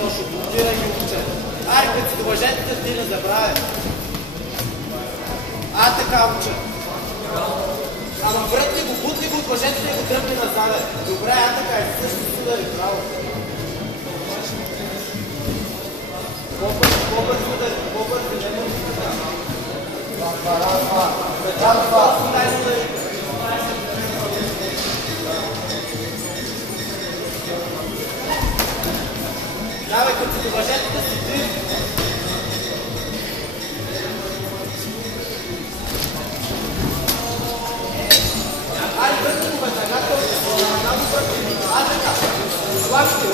Тошо, блокирай ги момче. Ай, като си довъжетите, ти не забравя. Така, момче. Ама врътни го, бутни го от въжетите и го тръпни назад. Добре, така е, също си удари, браво. По-бързи удари, по-бързи, не може така. Давай, като си довъжетите си ти. Ай, върни го, бе, така, така. Лапите,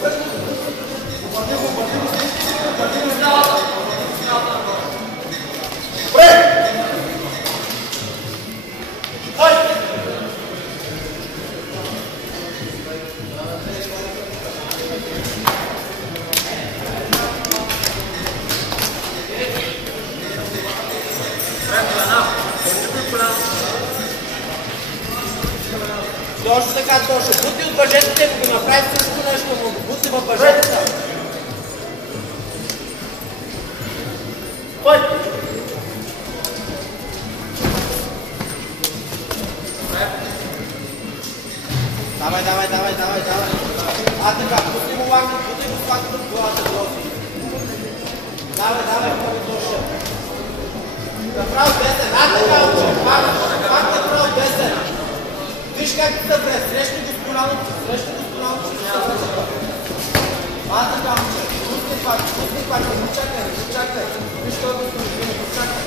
върни го. Върни го, върни го сналата. Добре! Ай! Точно така, точно. Бути от въжетите, ако го направи също нещо, но бути във въжетата. Пой! Давай. Така, бути му лакът, бути му лакът от главата грози. Давай, по-точно. Направо 10, така, уче. Пак направо 10. Виж как ти събре, срещни го с коляното, че ще се така, момче, пусни пак, не чакай. Виж той го служи, не чакай.